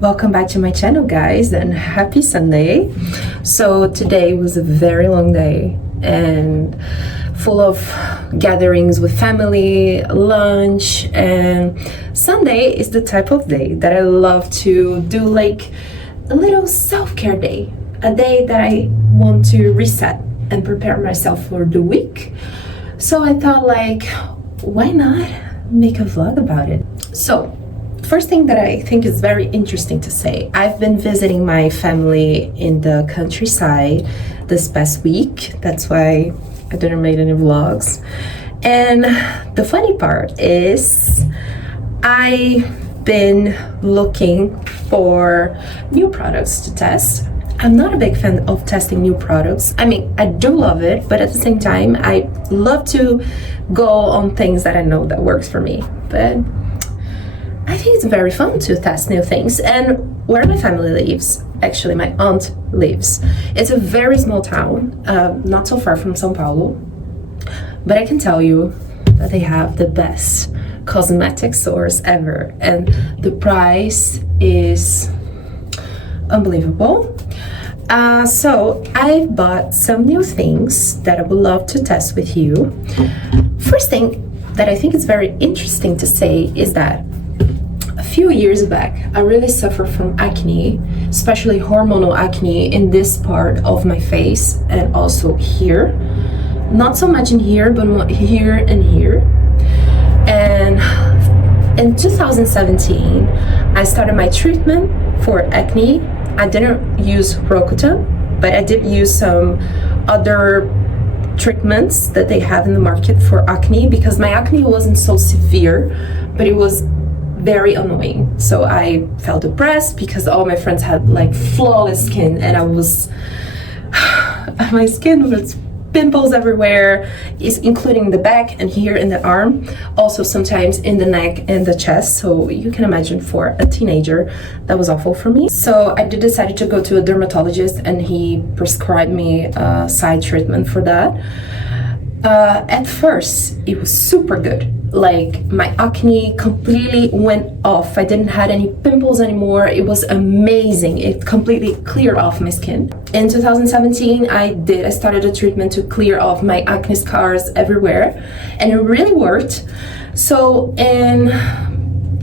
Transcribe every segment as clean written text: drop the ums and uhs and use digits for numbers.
Welcome back to my channel, guys, and happy Sunday. So today was a very long day and full of gatherings with family, lunch, and Sunday is the type of day that I love to do, like a little self-care day, a day that I want to reset and prepare myself for the week. So I thought, like, why not make a vlog about it? So first thing that I think is very interesting to say, I've been visiting my family in the countryside this past week. That's why I didn't make any vlogs. And the funny part is I've been looking for new products to test. I'm not a big fan of testing new products. I mean, I do love it, but at the same time, I love to go on things that I know that works for me. But I think it's very fun to test new things. And where my family lives, actually my aunt lives, it's a very small town, not so far from São Paulo. But I can tell you that they have the best cosmetic stores ever. And the price is unbelievable. So I bought some new things that I would love to test with you. First thing that I think is very interesting to say is that a few years back, I really suffered from acne, especially hormonal acne in this part of my face and also here. Not so much in here, but more here and here. And in 2017, I started my treatment for acne. I didn't use Roacutan, but I did use some other treatments that they have in the market for acne, because my acne wasn't so severe, but it was very annoying. So I felt depressed because all my friends had like flawless skin, and I was my skin was pimples everywhere, including the back and here in the arm, also sometimes in the neck and the chest. So you can imagine, for a teenager, that was awful for me. So I decided to go to a dermatologist, and he prescribed me a side treatment for that. At first it was super good. Like, my acne completely went off. I didn't have any pimples anymore. It was amazing. It completely cleared off my skin. In 2017, I started a treatment to clear off my acne scars everywhere, and it really worked. So in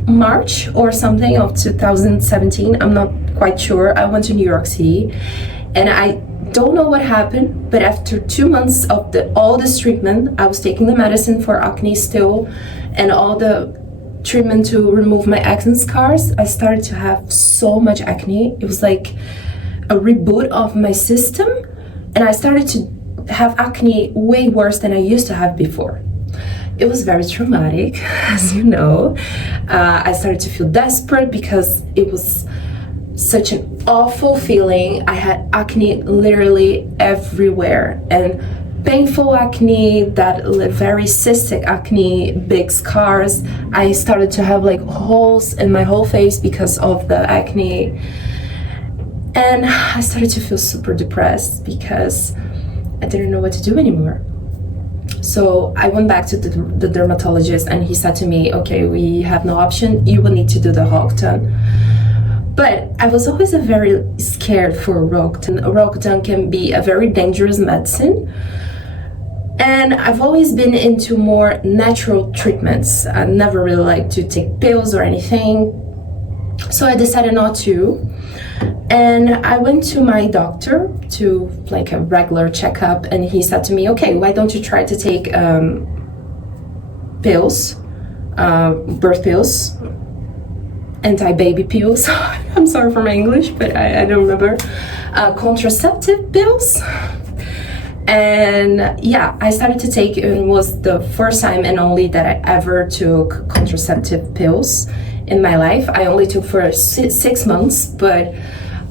March or something of 2017, I'm not quite sure, I went to New York City, and I don't know what happened, but after 2 months of all this treatment, I was taking the medicine for acne still, and all the treatment to remove my acne scars, I started to have so much acne. It was like a reboot of my system, and I started to have acne way worse than I used to have before. It was very traumatic, as you know. I started to feel desperate because it was such an awful feeling. I had acne literally everywhere, and painful acne, that very cystic acne, big scars. I started to have like holes in my whole face because of the acne, and I started to feel super depressed because I didn't know what to do anymore. So I went back to the dermatologist, and he said to me, okay, we have no option, you will need to do the Roacutan. But I was always very scared for Roacutan. Roacutan can be a very dangerous medicine. And I've always been into more natural treatments. I never really liked to take pills or anything. So I decided not to. And I went to my doctor to like a regular checkup, and he said to me, okay, why don't you try to take pills, birth pills, anti-baby pills. I'm sorry for my English, but I don't remember. Contraceptive pills. And yeah, I started to take, and it was the first time and only that I ever took contraceptive pills in my life. I only took for 6 months, but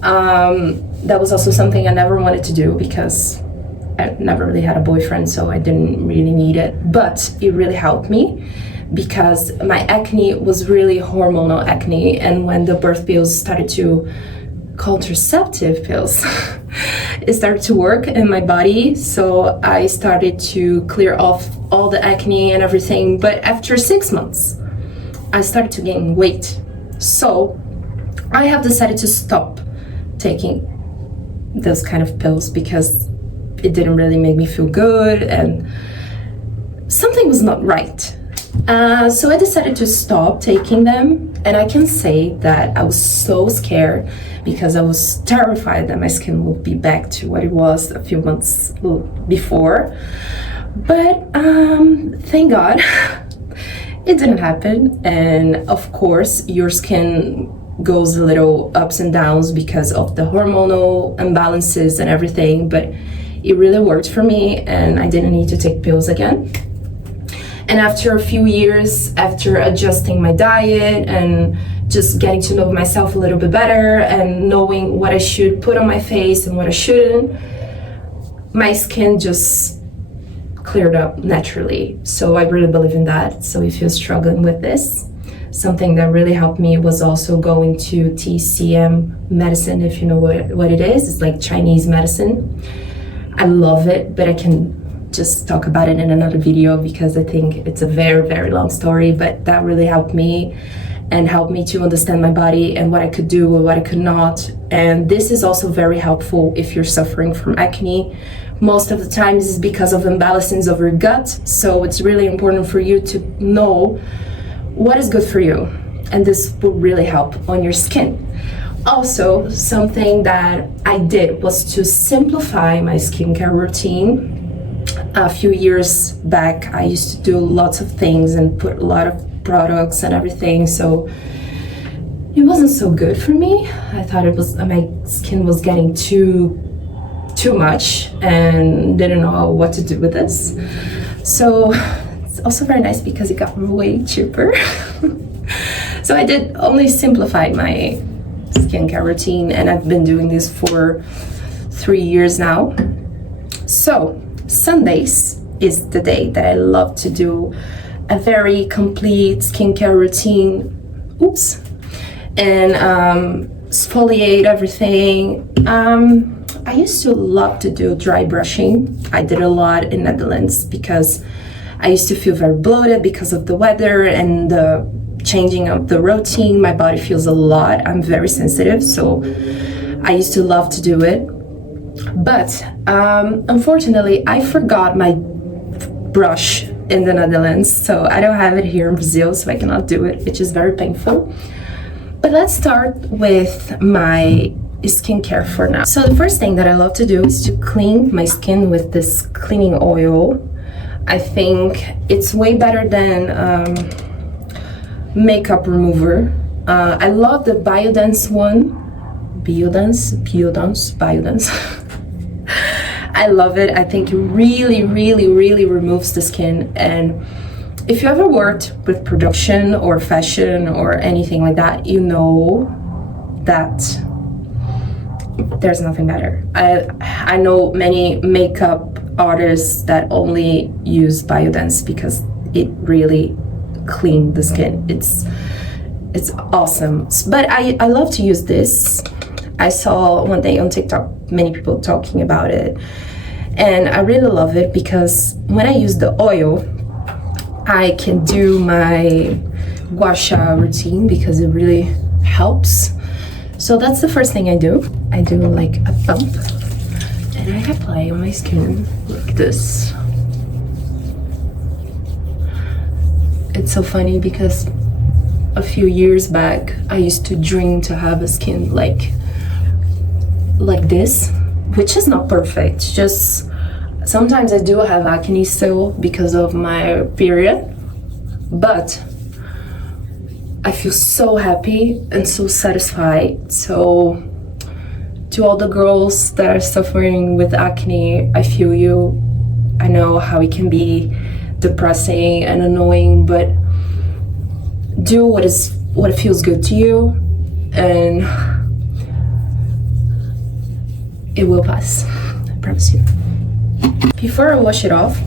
that was also something I never wanted to do because I never really had a boyfriend, so I didn't really need it. But it really helped me, because my acne was really hormonal acne, and when the birth pills started to, contraceptive pills, it started to work in my body, so I started to clear off all the acne and everything. But after 6 months, I started to gain weight. So I have decided to stop taking those kind of pills because it didn't really make me feel good and something was not right. So I decided to stop taking them, and I can say that I was so scared because I was terrified that my skin would be back to what it was a few months before. But thank God it didn't happen. And of course your skin goes a little ups and downs because of the hormonal imbalances and everything, but it really worked for me and I didn't need to take pills again. And after a few years, after adjusting my diet and just getting to know myself a little bit better and knowing what I should put on my face and what I shouldn't, my skin just cleared up naturally. So I really believe in that. So if you're struggling with this, something that really helped me was also going to TCM medicine. If you know what it is, it's like Chinese medicine. I love it, but I can just talk about it in another video because I think it's a very, very long story, but that really helped me and helped me to understand my body and what I could do and what I could not. And this is also very helpful if you're suffering from acne. Most of the time this is because of imbalances of your gut, so it's really important for you to know what is good for you, and this will really help on your skin. Also, something that I did was to simplify my skincare routine. A few years back, I used to do lots of things and put a lot of products and everything, so it wasn't so good for me. I thought my skin was getting too much and didn't know what to do with this. So it's also very nice because it got way cheaper. So I did only simplify my skincare routine, and I've been doing this for 3 years now. So Sundays is the day that I love to do a very complete skincare routine. Oops. And exfoliate everything. I used to love to do dry brushing. I did a lot in Netherlands because I used to feel very bloated because of the weather and the changing of the routine. My body feels a lot. I'm very sensitive, so I used to love to do it. But unfortunately, I forgot my brush in the Netherlands, so I don't have it here in Brazil, so I cannot do it, which is very painful. But let's start with my skincare for now. So the first thing that I love to do is to clean my skin with this cleaning oil. I think it's way better than makeup remover. I love the Biodance one. Biodance. I love it. I think it really, really, really removes the skin. And if you ever worked with production or fashion or anything like that, you know that there's nothing better. I know many makeup artists that only use Biodance because it really cleaned the skin. It's awesome. But I love to use this. I saw one day on TikTok many people talking about it, and I really love it because when I use the oil, I can do my gua sha routine because it really helps. So that's the first thing I do. I do like a pump and I apply on my skin like this. It's so funny because a few years back I used to dream to have a skin like this, which is not perfect. Just sometimes I do have acne still because of my period, but I feel so happy and so satisfied. So to all the girls that are suffering with acne, I feel you. I know how it can be depressing and annoying, but do what feels good to you, and it will pass. I promise you. Before I wash it off,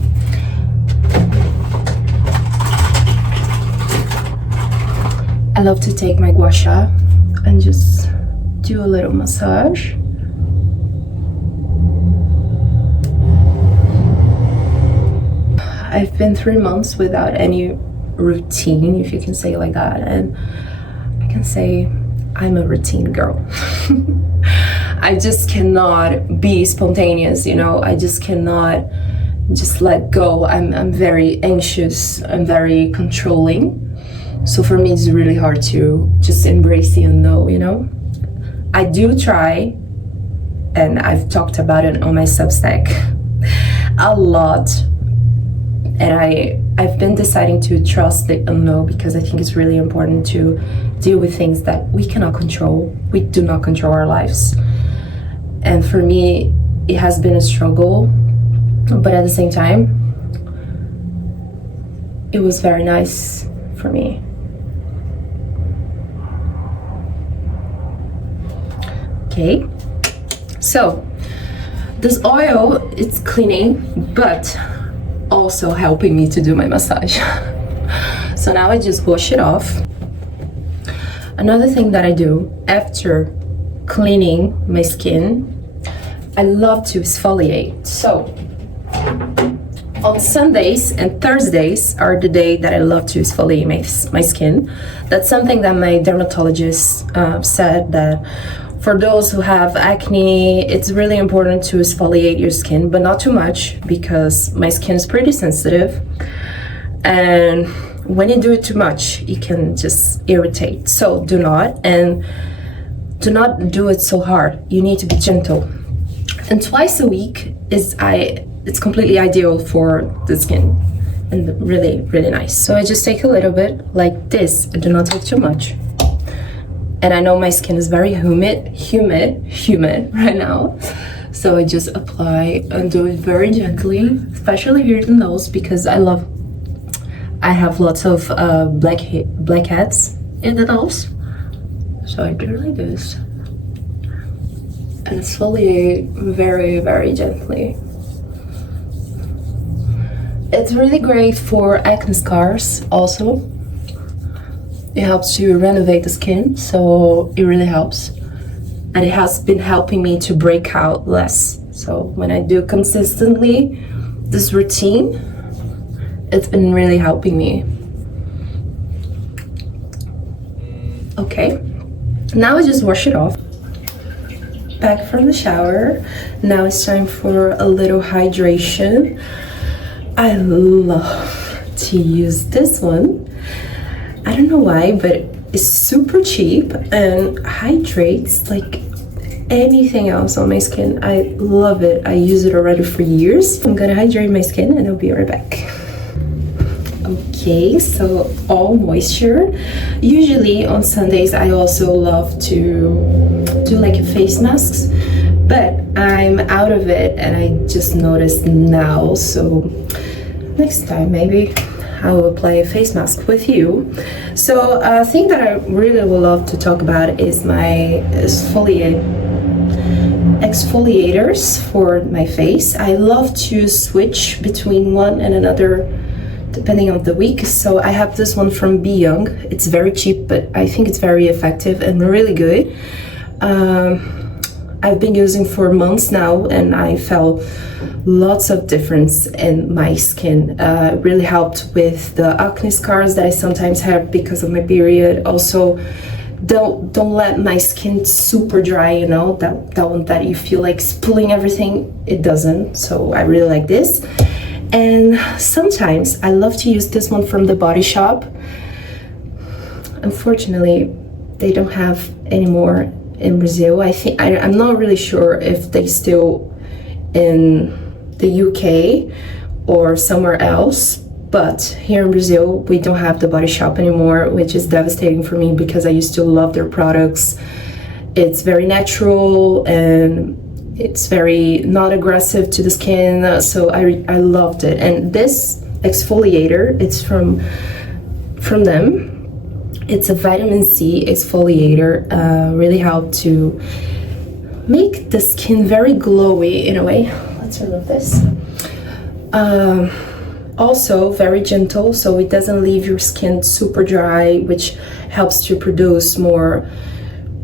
I love to take my gua sha and just do a little massage. I've been 3 months without any routine, if you can say it like that, and I can say I'm a routine girl. I just cannot be spontaneous, you know. I just cannot just let go. I'm very anxious. I'm very controlling. So for me, it's really hard to just embrace the unknown, you know. I do try, and I've talked about it on my Substack a lot. And I've been deciding to trust the unknown because I think it's really important to deal with things that we cannot control. We do not control our lives. And for me, it has been a struggle, but at the same time, it was very nice for me. Okay, so this oil, it's cleaning, but also helping me to do my massage. So now I just wash it off. Another thing that I do after cleaning my skin, I love to exfoliate. So on Sundays and Thursdays are the day that I love to exfoliate my skin. That's something that my dermatologist said, that for those who have acne, it's really important to exfoliate your skin, but not too much, because my skin is pretty sensitive. And when you do it too much, it can just irritate. So do not do it so hard. You need to be gentle. And twice a week it's completely ideal for the skin, and really, really nice. So I just take a little bit like this, and do not take too much. And I know my skin is very humid right now. So I just apply and do it very gently, especially here in the nose, because I have lots of blackheads in the nose. So I do it like this. And exfoliate very, very gently. It's really great for acne scars also. It helps to renovate the skin, so it really helps. And it has been helping me to break out less. So when I do consistently this routine, it's been really helping me. Okay, now I just wash it off. Back from the shower. Now it's time for a little hydration. I love to use this one. I don't know why, but it's super cheap and hydrates like anything else on my skin. I love it. I use it already for years. I'm gonna hydrate my skin and I'll be right back. Okay, so all moisture. Usually on Sundays I also love to do like face masks, but I'm out of it and I just noticed now, so next time maybe I will apply a face mask with you. So a thing that I really would love to talk about is my exfoliators for my face. I love to switch between one and another depending on the week. So I have this one from Be Young. It's very cheap, but I think it's very effective and really good. I've been using for months now, and I felt lots of difference in my skin. It really helped with the acne scars that I sometimes have because of my period. Also, don't let my skin super dry, you know, that one that you feel like pulling everything. It doesn't. So I really like this. And sometimes I love to use this one from the Body Shop. Unfortunately, they don't have anymore in Brazil. I'm not really sure if they still in the UK or somewhere else, but here in Brazil we don't have the Body Shop anymore, which is devastating for me because I used to love their products. It's very natural and it's very not aggressive to the skin, so I loved it. And this exfoliator, it's from them. It's a vitamin C exfoliator, really helped to make the skin very glowy in a way. Let's remove this. Also very gentle, so it doesn't leave your skin super dry, which helps to produce more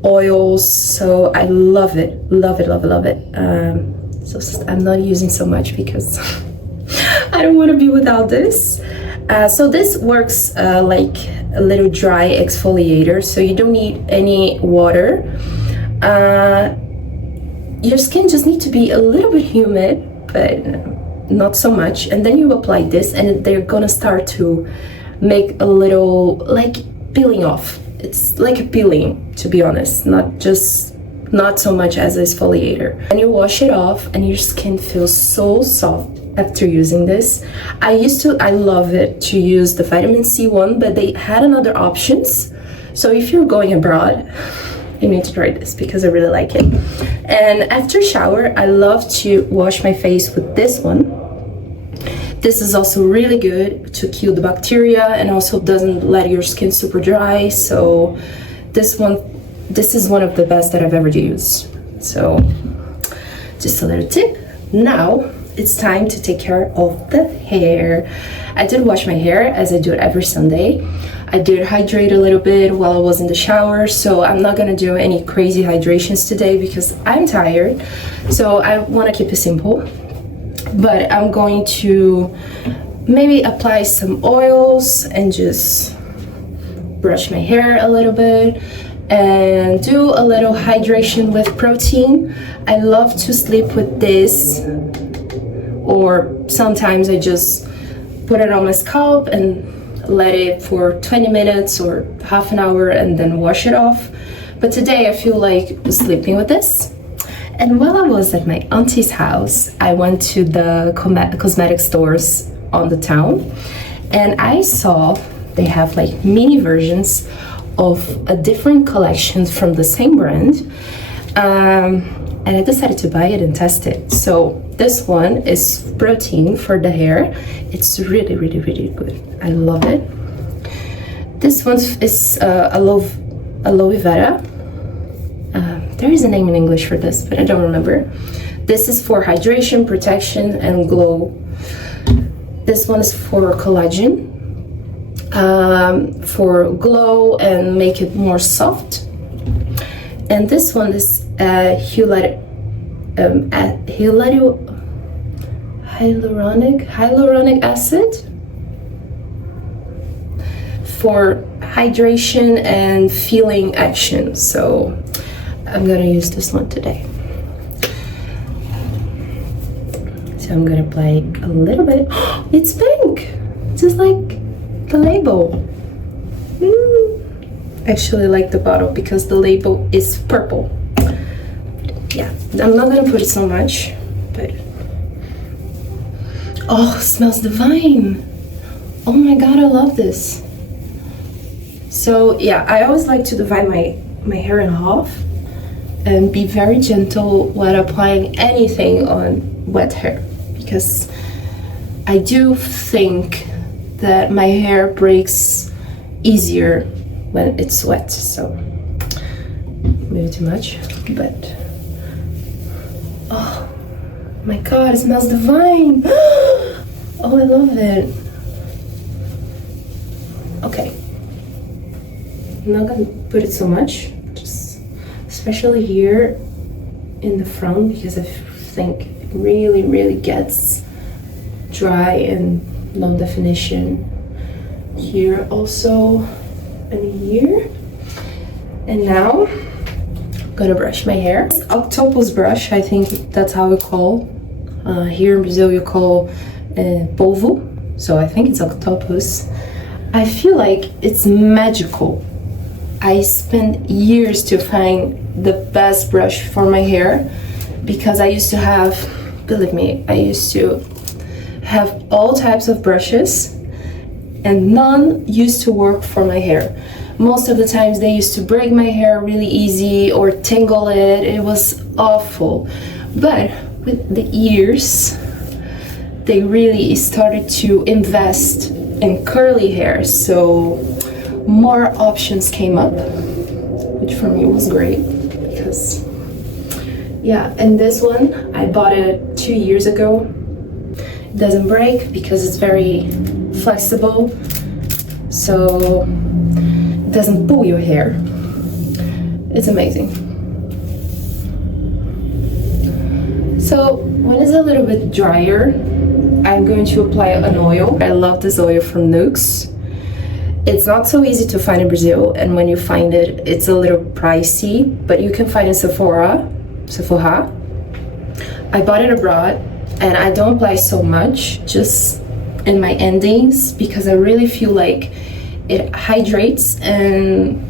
oils. So I love it, love it, love it, love it. So I'm not using so much because I don't want to be without this. So this works like a little dry exfoliator, so you don't need any water. Your skin just needs to be a little bit humid, but not so much. And then you apply this and they're gonna start to make a little like peeling off. It's like a peeling, to be honest, not so much as an exfoliator. And you wash it off and your skin feels so soft after using this. I love it to use the vitamin C one, but they had another options. So if you're going abroad, you need to try this because I really like it. And after shower, I love to wash my face with this one. This is also really good to kill the bacteria and also doesn't let your skin super dry. So this is one of the best that I've ever used. So just a little tip. Now it's time to take care of the hair. I did wash my hair as I do it every Sunday. I did hydrate a little bit while I was in the shower, so I'm not gonna do any crazy hydrations today because I'm tired. So I wanna keep it simple. But I'm going to maybe apply some oils and just brush my hair a little bit and do a little hydration with protein. I love to sleep with this, or sometimes I just put it on my scalp and let it for 20 minutes or half an hour and then wash it off. But today I feel like sleeping with this. And while I was at my auntie's house, I went to the cosmetic stores on the town and I saw they have like mini versions of a different collection from the same brand. And I decided to buy it and test it. So this one is protein for the hair. It's really, really, really good. I love it. This one is aloe vera. There is a name in English for this, but I don't remember. This is for hydration, protection, and glow. This one is for collagen, for glow and make it more soft. And this one is hyaluronic acid for hydration and feeling action. So I'm gonna use this one today. So I'm gonna apply a little bit. It's pink, just like the label. Actually, I like the bottle because the label is purple. Yeah, I'm not gonna put it so much, but oh, it smells divine. Oh my god, I love this. So yeah, I always like to divide my hair in half and be very gentle when applying anything on wet hair, because I do think that my hair breaks easier when it's wet. So maybe too much, but oh my god, it smells divine. Oh, I love it. Okay, I'm not gonna put it so much, just especially here in the front, because I think it really, really gets dry and non-definition here also, and here. And now I'm gonna brush my hair. Octopus brush, I think that's how we call. Here in Brazil you call polvo, so I think it's octopus. I feel like it's magical. I spent years to find the best brush for my hair, because I used to have, believe me, I used to have all types of brushes and none used to work for my hair. Most of the times they used to break my hair really easy or tangle it. It was awful. But with the years, they really started to invest in curly hair, so more options came up, which for me was great, because yeah. And this one, I bought it 2 years ago. It doesn't break because it's very flexible, so it doesn't pull your hair. It's amazing. So when it's a little bit drier, I'm going to apply an oil. I love this oil from Nuxe. It's not so easy to find in Brazil, and when you find it, it's a little pricey, but you can find in Sephora. I bought it abroad, and I don't apply so much, just in my endings, because I really feel like it hydrates and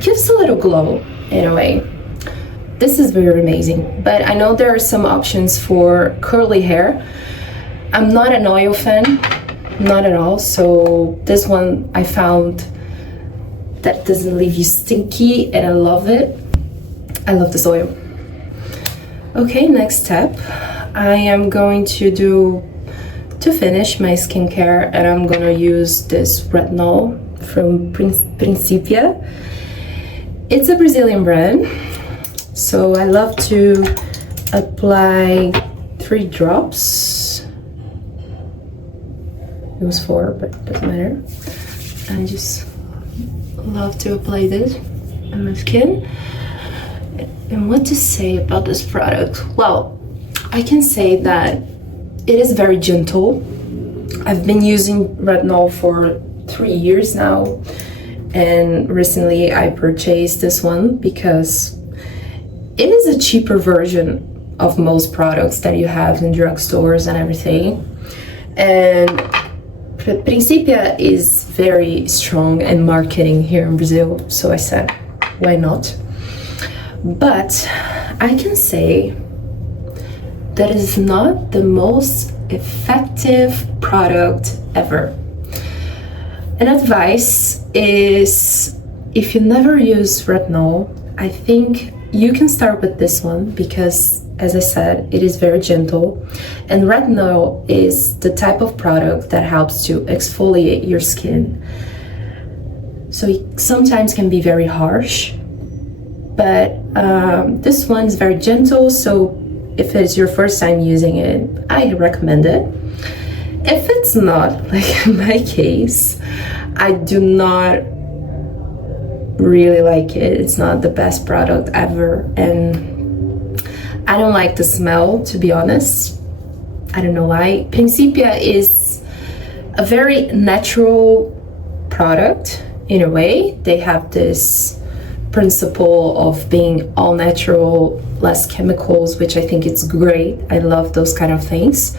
gives a little glow in a way. This is very amazing, but I know there are some options for curly hair. I'm not an oil fan, not at all, so this one I found that doesn't leave you stinky, and I love it. I love this oil. Okay, next step, I am going to finish my skincare, and I'm gonna use this retinol from Principia. It's a Brazilian brand, so I love to apply 3 drops. It was 4, but it doesn't matter. I just love to apply this on my skin. And what to say about this product? Well, I can say that it is very gentle. I've been using retinol for 3 years now, and recently I purchased this one because it is a cheaper version of most products that you have in drugstores and everything. And Principia is very strong in marketing here in Brazil, so I said, why not? But I can say that it is not the most effective product ever. An advice is, if you never use retinol, I think you can start with this one because, as I said, it is very gentle, and retinol is the type of product that helps to exfoliate your skin. So it sometimes can be very harsh, but this one is very gentle, so if it's your first time using it, I recommend it. If it's not, like in my case, I do not really like it. It's not the best product ever, and I don't like the smell, to be honest. I don't know why. Principia is a very natural product in a way. They have this principle of being all natural, less chemicals, which I think it's great. I love those kind of things.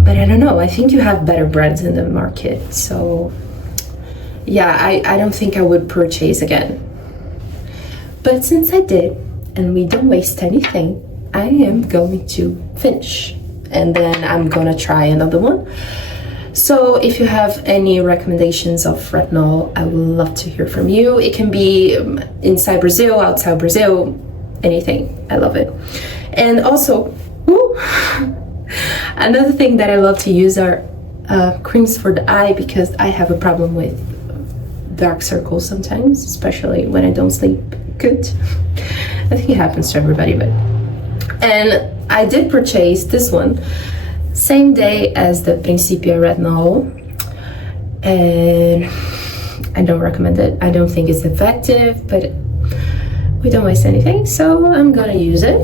But I don't know, I think you have better brands in the market. So yeah, I don't think I would purchase again. But since I did, and we don't waste anything, I am going to finish. And then I'm gonna try another one. So if you have any recommendations of retinol, I would love to hear from you. It can be inside Brazil, outside Brazil, anything. I love it. And also, another thing that I love to use are creams for the eye, because I have a problem with dark circles sometimes, especially when I don't sleep good. I think it happens to everybody, but... And I did purchase this one same day as the Principia retinol, and I don't recommend it. I don't think it's effective, but we don't waste anything, so I'm gonna use it.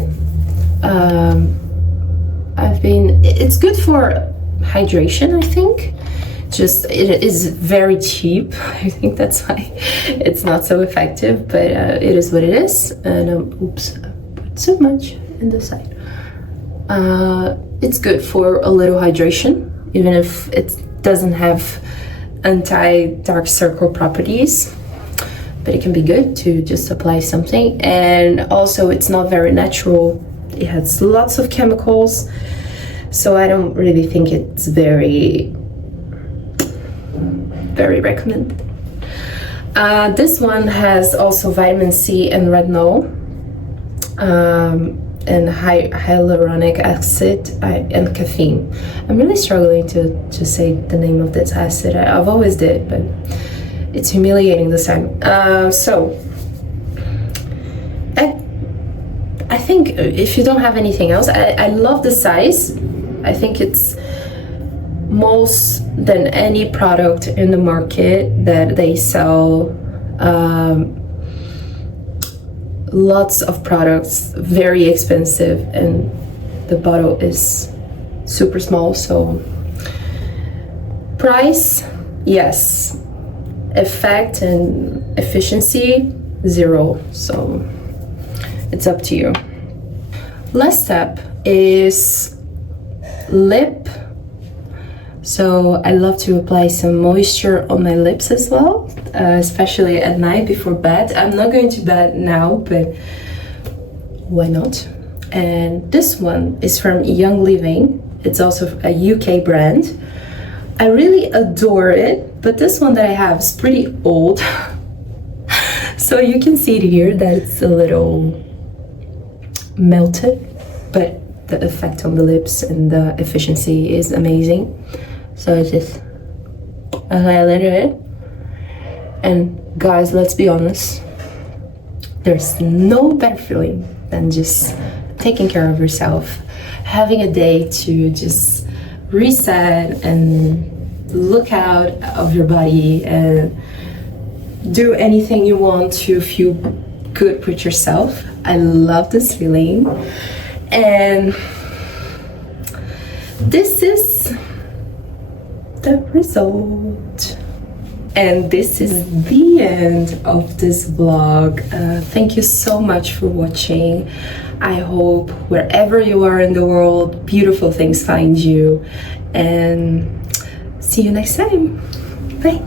It's good for hydration, I think. Just, it is very cheap. I think that's why it's not so effective, but it is what it is. And oops, I put so much in the side. It's good for a little hydration, even if it doesn't have anti-dark circle properties, but it can be good to just apply something. And also, it's not very natural. It has lots of chemicals, so I don't really think it's very recommended. This one has also vitamin C and retinol, and hyaluronic acid and caffeine. I'm really struggling to say the name of this acid. I've always did, but it's humiliating this time. So I think if you don't have anything else, I love the size. I think it's most than any product in the market that they sell. Lots of products, very expensive, and the bottle is super small. So price, yes. Effect and efficiency, 0. So it's up to you. Last step is lip. So I love to apply some moisture on my lips as well, especially at night before bed. I'm not going to bed now, but why not? And this one is from Young Living. It's also a UK brand. I really adore it, but this one that I have is pretty old. So you can see it here that it's a little melted, but the effect on the lips and the efficiency is amazing. So I just highlighted it. And guys, let's be honest, there's no better feeling than just taking care of yourself, having a day to just reset and look out of your body and do anything you want to feel good with yourself. I love this feeling. And this is the result. And this is the end of this vlog. Thank you so much for watching. I hope wherever you are in the world, beautiful things find you. And see you next time. Bye.